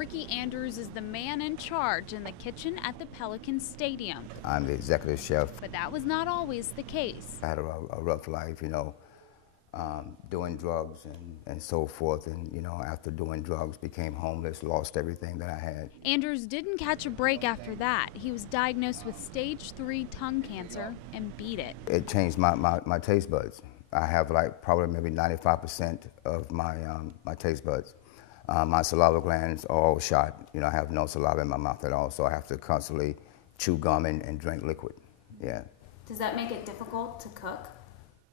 Ricky Andrews is the man in charge in the kitchen at the Pelican Stadium. I'm the executive chef. But that was not always the case. I had a rough life, doing drugs and so forth. And, after doing drugs, became homeless, lost everything that I had. Andrews didn't catch a break after that. He was diagnosed with stage 3 tongue cancer and beat it. It changed my taste buds. I have probably maybe 95% of my taste buds. My saliva glands are all shot. I have no saliva in my mouth at all, so I have to constantly chew gum and drink liquid. Yeah. Does that make it difficult to cook?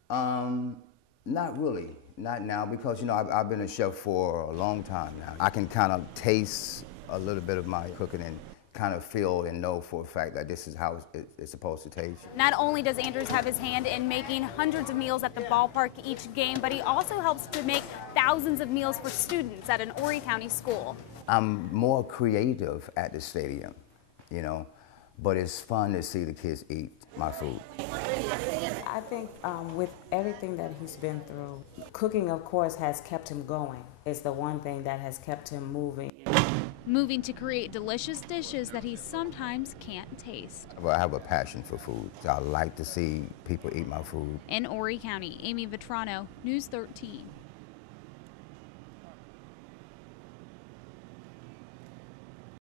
Not really, not now, because I've been a chef for a long time now. I can kind of taste a little bit of my cooking and kind of feel and know for a fact that this is how it's supposed to taste. Not only does Andrews have his hand in making hundreds of meals at the ballpark each game, but he also helps to make thousands of meals for students at an Horry County school. I'm more creative at the stadium, but it's fun to see the kids eat my food. I think with everything that he's been through, cooking, of course, has kept him going. It's the one thing that has kept him moving. Moving to create delicious dishes that he sometimes can't taste. Well, I have a passion for food. I like to see people eat my food. In Horry County, Amy Vitrano, News 13.